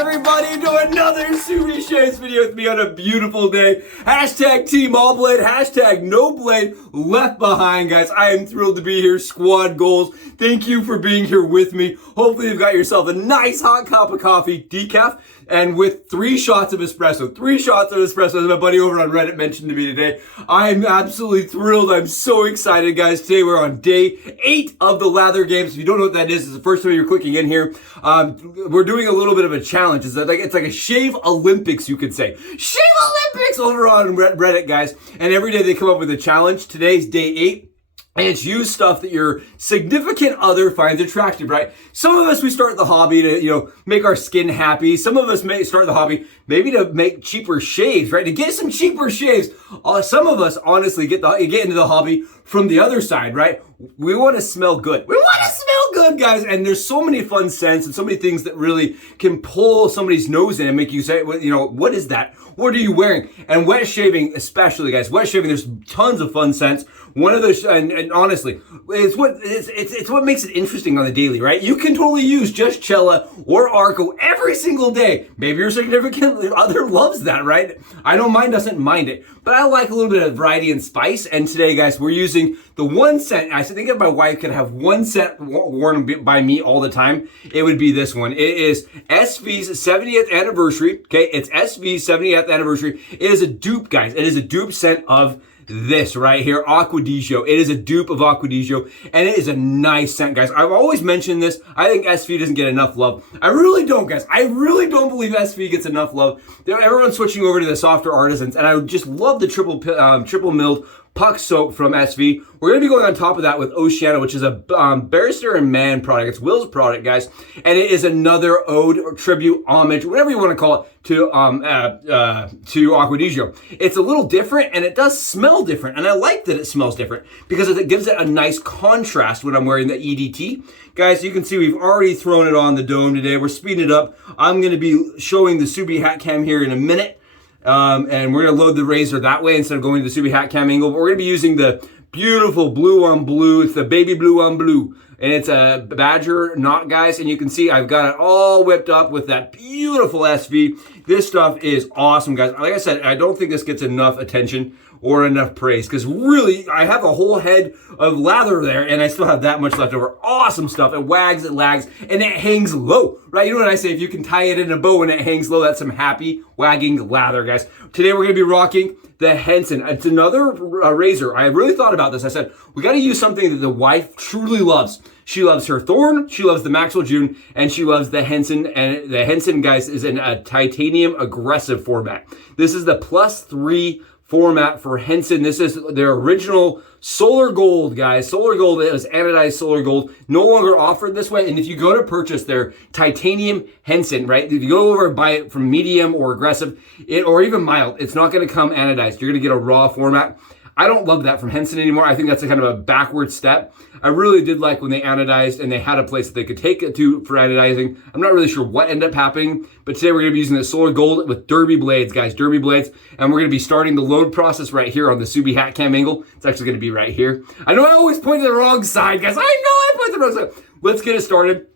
everybody to another Subi Shaves video with me on a beautiful day. Hashtag Team All Blade, hashtag No Blade Left Behind, guys. I am thrilled to be here. Squad goals. Thank you for being here with me. Hopefully you've got yourself a nice hot cup of coffee, decaf, and with 3 shots of espresso. 3 shots of espresso, as my buddy over on Reddit mentioned to me today. I'm absolutely thrilled. I'm so excited, guys. Today we're on day 8 of the Lather games. If you don't know what that is, it's the first time you're clicking in here. We're doing a little bit of a challenge. It's like a shave Olympics, you could say. Shave Olympics over on Reddit, guys. And every day they come up with a challenge. Today's day 8. And it's use stuff that your significant other finds attractive, right? Some of us, we start the hobby to, make our skin happy. Some of us may start the hobby maybe to make cheaper shaves, right? To get some cheaper shaves. Some of us, honestly, get into the hobby from the other side, right? We want to smell good. We want to smell good, guys. And there's so many fun scents and so many things that really can pull somebody's nose in and make you say, what is that? What are you wearing? And wet shaving, especially, guys. Wet shaving, there's tons of fun scents. One of those, and honestly, it's what makes it interesting on the daily, right? You can totally use just Cella or Arco every single day. Maybe your significant other loves that, right? I don't mind, doesn't mind it. But I like a little bit of variety and spice. And today, guys, we're using the one scent. I think if my wife could have one scent worn by me all the time, it would be this one. It is SV's 70th anniversary. Okay, it's SV's 70th anniversary. It is a dupe, guys. It is a dupe scent of this right here, AQUA. It is a dupe of AQUA, and it is a nice scent, guys. I've always mentioned this. I think SV doesn't get enough love. I really don't, guys. I really don't believe SV gets enough love. Everyone's switching over to the softer artisans, and I just love the triple milled puck soap from SV. We're going to be going on top of that with Oceana, which is a Barrister and Mann product. It's Will's product, guys. And it is another ode or tribute, homage, whatever you want to call it, to AQUA. It's a little different, and it does smell different. And I like that it smells different because it gives it a nice contrast when I'm wearing the EDT. Guys, you can see we've already thrown it on the dome today. We're speeding it up. I'm going to be showing the Subi hat cam here in a minute. And we're going to load the razor that way instead of going to the Subi hat cam angle. But we're going to be using the beautiful blue on blue. It's the baby blue on blue. And it's a Badger knot, guys. And you can see I've got it all whipped up with that beautiful SV. This stuff is awesome, guys. Like I said, I don't think this gets enough attention or enough praise because really, I have a whole head of lather there and I still have that much left over. Awesome stuff. It wags, it lags, and it hangs low, right? You know what I say? If you can tie it in a bow and it hangs low, that's some happy wagging lather, guys. Today, we're going to be rocking the Henson. It's another razor. I really thought about this. I said, we got to use something that the wife truly loves. She loves her Thorn, she loves the Maxwell June, and she loves the Henson. And the Henson, guys, is in a titanium aggressive format. This is the +3 format for Henson. This is their original solar gold, guys. Solar gold, it was anodized solar gold, no longer offered this way. And if you go to purchase their titanium Henson, right, if you go over and buy it from medium or aggressive, or even mild, it's not going to come anodized. You're going to get a raw format. I don't love that from Henson anymore. I think that's a kind of a backward step. I really did like when they anodized and they had a place that they could take it to for anodizing. I'm not really sure what ended up happening, but today we're going to be using the solar gold with derby blades, guys, derby blades. And we're going to be starting the load process right here on the Subi hat cam angle. It's actually going to be right here. I know I always point to the wrong side, guys. I know I point to the wrong side. Let's get it started.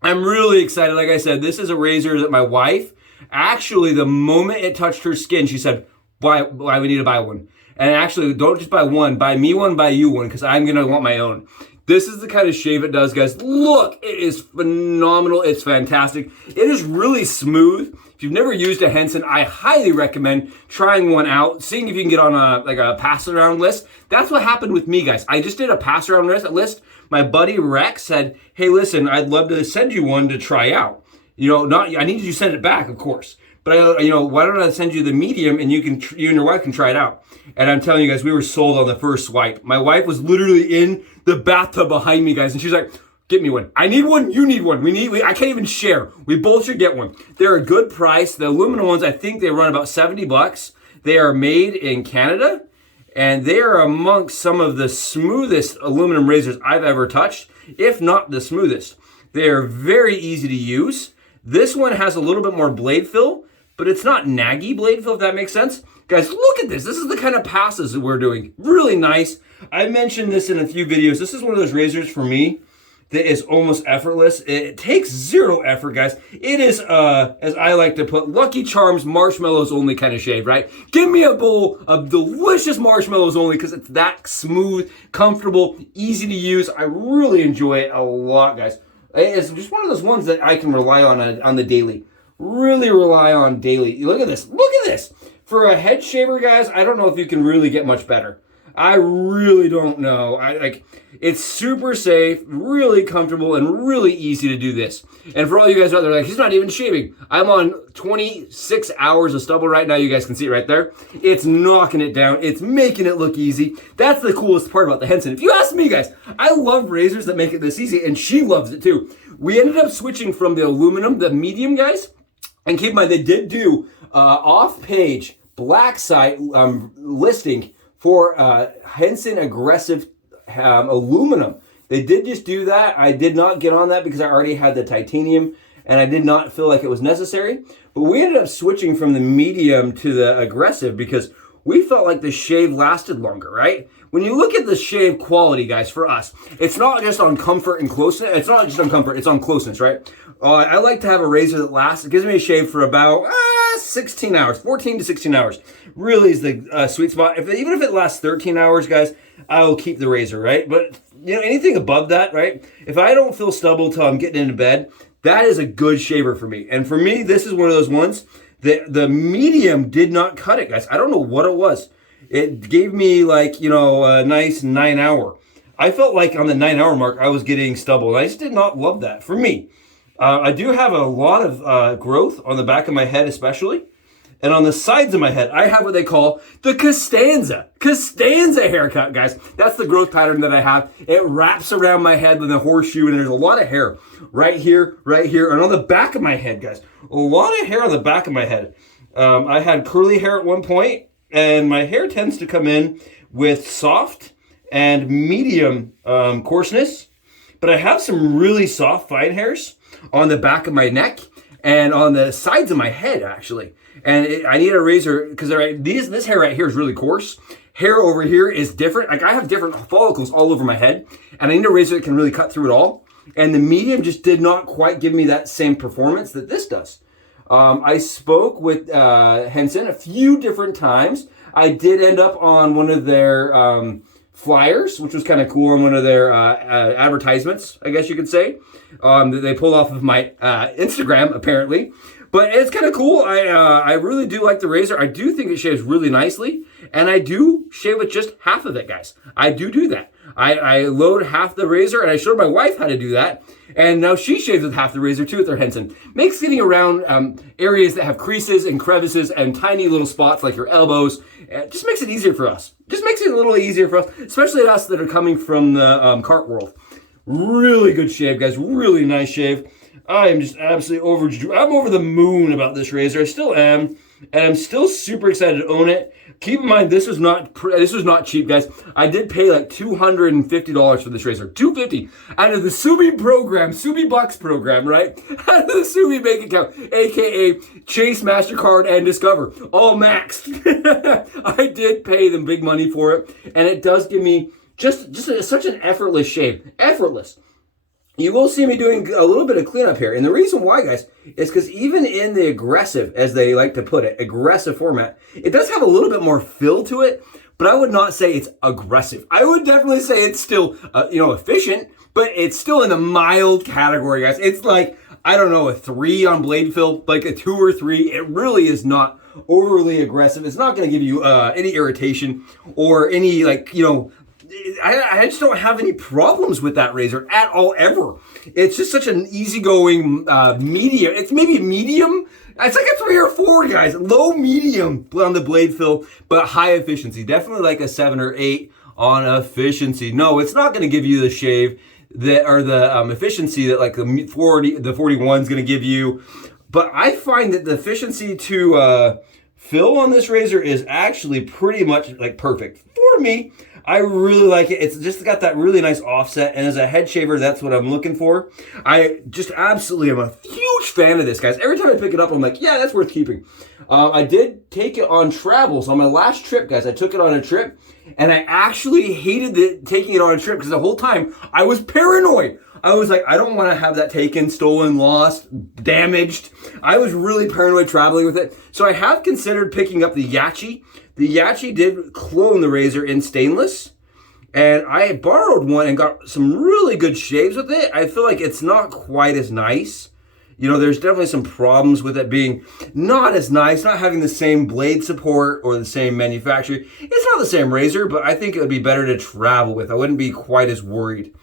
I'm really excited. Like I said, this is a razor that my wife, actually, the moment it touched her skin, she said, why we need to buy one. And actually, don't just buy one. Buy me one, buy you one, because I'm going to want my own. This is the kind of shave it does, guys. Look, it is phenomenal. It's fantastic. It is really smooth. If you've never used a Henson, I highly recommend trying one out, seeing if you can get on a pass-around list. That's what happened with me, guys. I just did a pass-around list. My buddy Rex said, hey, listen, I'd love to send you one to try out. I need you to send it back, of course. But why don't I send you the medium and you and your wife can try it out. And I'm telling you guys, we were sold on the first swipe. My wife was literally in the bathtub behind me, guys, and she's like, get me one. I need one, you need one. I can't even share. We both should get one. They're a good price. The aluminum ones, I think they run about $70. They are made in Canada, and they are amongst some of the smoothest aluminum razors I've ever touched, if not the smoothest. They are very easy to use. This one has a little bit more blade fill, but it's not naggy blade fill, if that makes sense. Guys, look at this. This is the kind of passes that we're doing. Really nice. I mentioned this in a few videos. This is one of those razors for me that is almost effortless. It takes zero effort, guys. It is, as I like to put, Lucky Charms marshmallows only kind of shave, right? Give me a bowl of delicious marshmallows only because it's that smooth, comfortable, easy to use. I really enjoy it a lot, guys. It's just one of those ones that I can rely on the daily. Really rely on daily. Look at this. Look at this. For a head shaver, guys, I don't know if you can really get much better. I really don't know. It's super safe, really comfortable, and really easy to do this. And for all you guys out there, like, he's not even shaving. I'm on 26 hours of stubble right now. You guys can see it right there. It's knocking it down. It's making it look easy. That's the coolest part about the Henson. If you ask me, guys, I love razors that make it this easy, and she loves it too. We ended up switching from the aluminum, the medium, guys. And keep in mind, they did do off-page black site listing for Henson aggressive aluminum. They did just do that. I did not get on that because I already had the titanium and I did not feel like it was necessary. But we ended up switching from the medium to the aggressive because we felt like the shave lasted longer, right? When you look at the shave quality, guys, for us, it's not just on comfort and closeness. It's not just on comfort, it's on closeness, right? I like to have a razor that lasts. It gives me a shave for about 16 hours, 14 to 16 hours. Really is the sweet spot. Even if it lasts 13 hours, guys, I will keep the razor, right? But, you know, anything above that, right? If I don't feel stubble till I'm getting into bed, that is a good shaver for me. And for me, this is one of those ones that the medium did not cut it, guys. I don't know what it was. It gave me, like, you know, a nice 9 hour. I felt like on the 9 hour mark, I was getting stubble. And I just did not love that for me. I do have a lot of growth on the back of my head especially. And on the sides of my head, I have what they call the Costanza haircut, guys. That's the growth pattern that I have. It wraps around my head with a horseshoe, and there's a lot of hair right here, and on the back of my head, guys. A lot of hair on the back of my head. I had curly hair at one point, and my hair tends to come in with soft and medium coarseness. But I have some really soft, fine hairs on the back of my neck and on the sides of my head, actually. And I need a razor because this hair right here is really coarse. Hair over here is different. Like, I have different follicles all over my head, and I need a razor that can really cut through it all. And the medium just did not quite give me that same performance that this does. I spoke with Henson a few different times. I did end up on one of their flyers, which was kind of cool, on one of their advertisements, I guess you could say, that they pulled off of my Instagram, apparently. But it's kind of cool. I really do like the razor. I do think it shaves really nicely, and I do shave with just half of it, guys. I do that. I load half the razor, and I showed my wife how to do that, and now she shaves with half the razor too with her Henson. Makes getting around areas that have creases and crevices and tiny little spots like your elbows, just makes it easier for us. Just makes it a little easier for us, especially us that are coming from the cart world. Really good shave, guys. Really nice shave. I am just absolutely I'm over the moon about this razor. I still am, and I'm still super excited to own it. Keep in mind, this was not cheap, guys. I did pay like $250 for this razor. $250 out of the Subi program, Subi Bucks program, right? Out of the Subi bank account, aka Chase, MasterCard, and Discover, all maxed. I did pay them big money for it, and it does give me just such an effortless shave. Effortless. You will see me doing a little bit of cleanup here. And the reason why, guys, is because even in the aggressive, as they like to put it, aggressive format, it does have a little bit more fill to it, but I would not say it's aggressive. I would definitely say it's still, efficient, but it's still in the mild category, guys. It's like, I don't know, a 3 on blade fill, like a 2 or 3. It really is not overly aggressive. It's not going to give you any irritation or any, I just don't have any problems with that razor at all, ever. It's just such an easygoing medium. It's maybe a medium. It's like a 3 or 4, guys. Low medium on the blade fill, but high efficiency. Definitely like a 7 or 8 on efficiency. No, it's not going to give you the shave that, or the efficiency that like the 41 is going to give you. But I find that the efficiency to fill on this razor is actually pretty much like perfect for me. I really like it. It's just got that really nice offset, and as a head shaver, that's what I'm looking for. I just absolutely am a huge fan of this, guys. Every time I pick it up, I'm like, yeah, that's worth keeping. I did take it on travels. On my last trip, guys, I took it on a trip, and I actually hated taking it on a trip because the whole time I was paranoid. I was like, I don't want to have that taken, stolen, lost, damaged. I was really paranoid traveling with it. So I have considered picking up the Yachi. The Yachi did clone the razor in stainless. And I borrowed one and got some really good shaves with it. I feel like it's not quite as nice. You know, there's definitely some problems with it being not as nice, not having the same blade support or the same manufacturer. It's not the same razor, but I think it would be better to travel with. I wouldn't be quite as worried.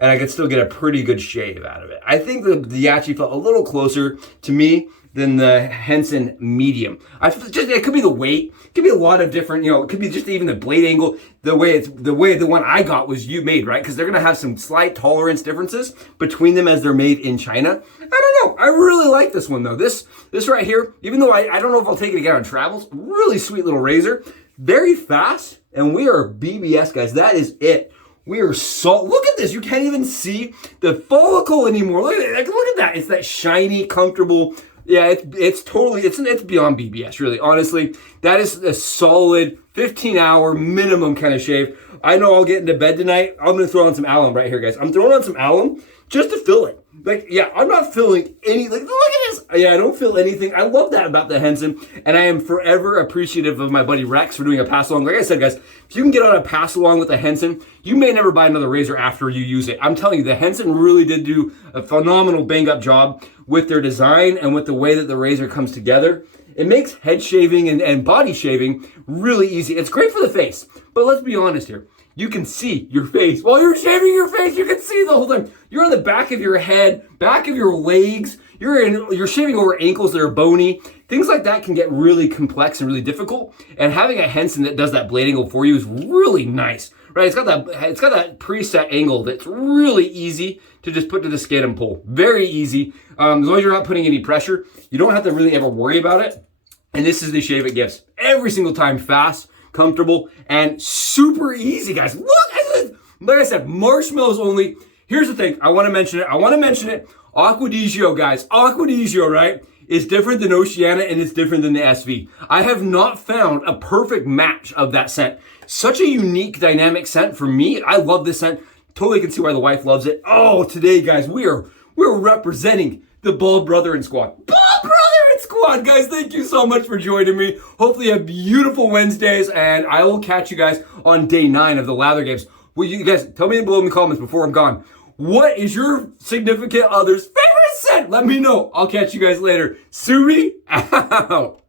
And I could still get a pretty good shave out of it. I think the Yachi felt a little closer to me than the Henson medium. It could be the weight, it could be a lot of different, you know, it could be just even the blade angle, the way the one I got was made, right? Because they're gonna have some slight tolerance differences between them as they're made in China. I don't know. I really like this one though. This right here, even though I don't know if I'll take it again on travels, really sweet little razor, very fast, and we are BBS guys. That is it. We are look at this. You can't even see the follicle anymore. Look at that. It's that shiny, comfortable. Yeah, it's totally, it's beyond BBS, really. Honestly, that is a solid 15-hour minimum kind of shave. I know I'll get into bed tonight. I'm going to throw on some alum right here, guys. I'm throwing on some alum just to fill it. Like, yeah, I'm not feeling any, like, look at this. Yeah, I don't feel anything. I love that about the Henson, and I am forever appreciative of my buddy Rex for doing a pass-along. Like I said, guys, if you can get on a pass-along with the Henson, you may never buy another razor after you use it. I'm telling you, the Henson really did do a phenomenal bang-up job with their design and with the way that the razor comes together. It makes head shaving and body shaving really easy. It's great for the face, but let's be honest here. You can see your face. While you're shaving your face, you can see the whole time. You're on the back of your head, back of your legs. You're shaving over ankles that are bony. Things like that can get really complex and really difficult. And having a Henson that does that blade angle for you is really nice, right? It's got that preset angle that's really easy to just put to the skin and pull. Very easy. As long as you're not putting any pressure, you don't have to really ever worry about it. And this is the shave it gives. Every single time, fast, comfortable, and super easy, guys. Look at this. Like I said, marshmallows only. Here's the thing. I want to mention it. AQUA, guys. AQUA, right, is different than Oceana, and it's different than the SV. I have not found a perfect match of that scent. Such a unique, dynamic scent for me. I love this scent. Totally can see why the wife loves it. Oh, today, guys, we're representing the Bald Brethren Squad. Bald Brethren Squad, guys, thank you so much for joining me. Hopefully you have beautiful Wednesdays, and I will catch you guys on day 9 of the Lather games. Will you guys tell me below in the comments before I'm gone, what is your significant other's favorite scent? Let me know. I'll catch you guys later. Suri out.